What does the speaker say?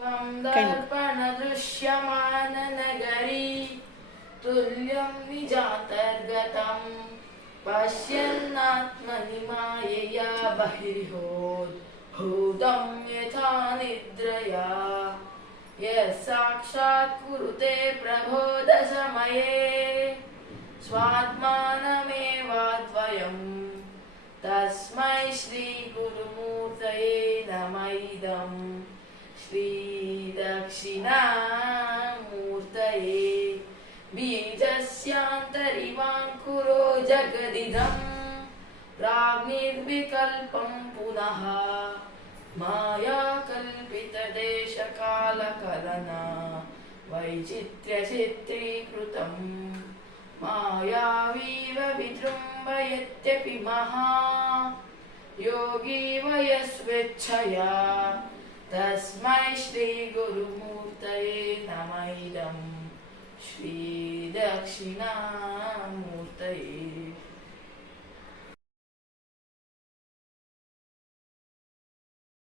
दर्पणदृश्यमाननगरी तुल्यं निजान्तर्गतं पश्यन्नात्मनि मायया बहिर्भूतं यथा निद्रया यः साक्षात् कुरुते प्रबोधसमये स्वात्मानमेवाद्वयम् तस्मै श्रीगुरुमूर्तये नमः इदम् श्रीदक्षिणामूर्तये बीजस्यान्तरिवाङ्कुरो जगदिदं प्राग्निर्विकल्पं पुनः मायाकल्पितदेशकालकलना वैचित्र्यचित्रीकृतम् मायावीव विजृम्भयत्यपि महा योगी वयस्वेच्छया तस्मै श्रीगुरुमूर्तये नमः इदम् श्रीदक्षिणामूर्तये।